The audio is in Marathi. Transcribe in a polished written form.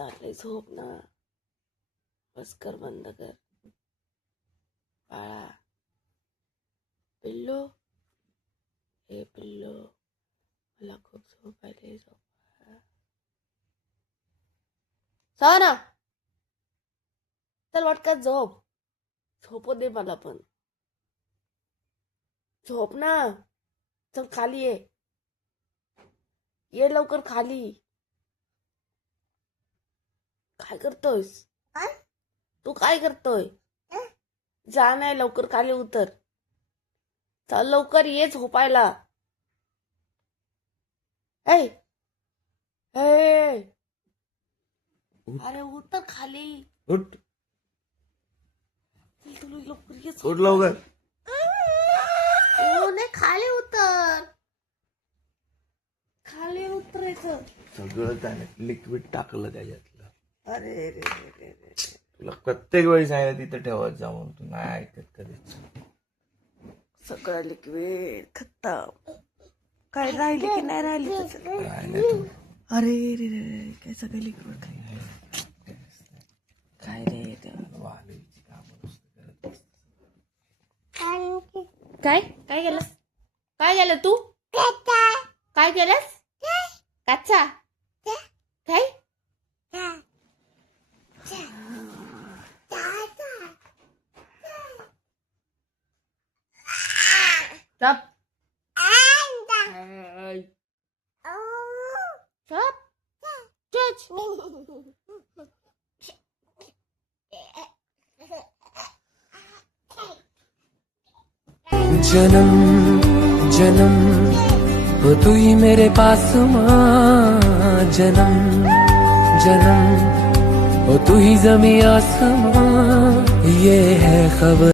चाललंय झोप ना. बस कर, बंद कर. बाळा पिल्लू, हे पिल्लू, मला खूप झोप आली. ना चल वाटकात झोप. झोपू दे मला पण. झोप ना. चल खाली ये लवकर खाली. काय करतोयस? तू काय करतोय? जा नाही, लवकर खाली उतर. चल लवकर ये झोपायला. ऐ अरे उतर खाली. उठ तुला लवकर ये. उठ लवकर. नाही, खाली उतर. खाली उतरायचं. सगळं त्याने लिक्विड टाकलं त्याच्यातलं. अरे रे रे रे रे. तुला प्रत्येक वेळी सांगितलं तिथं ठेवत जा म्हणून, तू नाही ऐकत कधीच. सगळं लिक्विड खतम. काय राहिली की नाही राहिली? राहिलं तू. अरे रे रे रे, काय सगळं लिक्विड काय रे देवा. वालीची कामं नुसतं करत बसते. काय काय केलंस? काय केलं तू? काय केलंस? काचा काय? चप चप जन्म जन्म हो तू ही मेरे पास माँ. जन्म जन्म हो तू ही ज़मीं आसमां. ये है खबर.